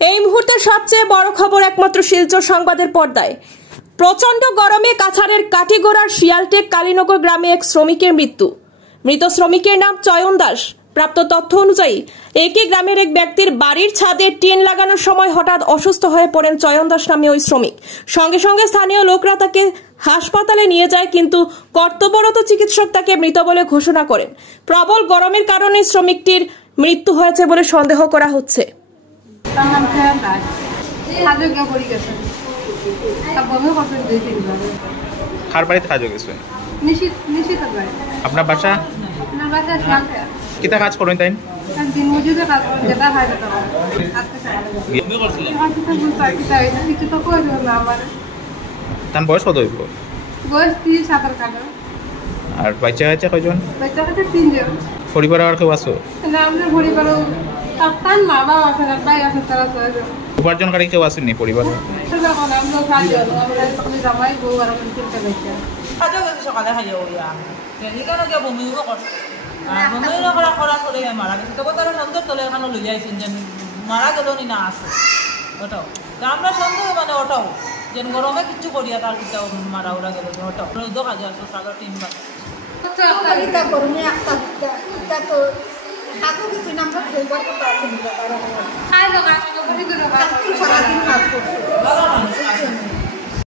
এই মুহূর্তের সবচেয়ে বড় খবর একমাত্র শিলচর সংবাদের পর্দায়। প্রচন্ড গরমে কাছাড়ের কাটিগড়ার শিয়ালটেক কালীনগর গ্রামে এক শ্রমিকের মৃত্যু। মৃত শ্রমিকের নাম চয়ন দাস। প্রাপ্ত তথ্য অনুযায়ী একই গ্রামের এক ব্যক্তির বাড়ির ছাদে টিন লাগানোর সময় হঠাৎ অসুস্থ হয়ে পড়েন চয়ন দাস নামে ওই শ্রমিক। সঙ্গে সঙ্গে স্থানীয় লোকরা তাকে হাসপাতালে নিয়ে যায়, কিন্তু কর্তব্যরত চিকিৎসক তাকে মৃত বলে ঘোষণা করেন। প্রবল গরমের কারণে শ্রমিকটির মৃত্যু হয়েছে বলে সন্দেহ করা হচ্ছে। আপনার বাসা কিতা কাজ করেন তাই? তার বয়স কত হইব? আর বাচ্চা আছে কয়জন? পরিবার আর কেউ আছো? উপার্জনকারী কেউ আসেননি পরিবার? সকালে খাই বমিও করছে, বমিও করার পরে মারা গেছে। তখন তারা সন্দেহ তলে এখানে লই যাইছেন যে মারা গেল নি না আছে ওটাও। তা আমরা সন্দেহ মানে ওটাও যে গরমে কিছু করিয়া তার পিতা মারা ওরা গেল ওটাও রোদ কাজে আসো সাগর টিন বা খাই লগা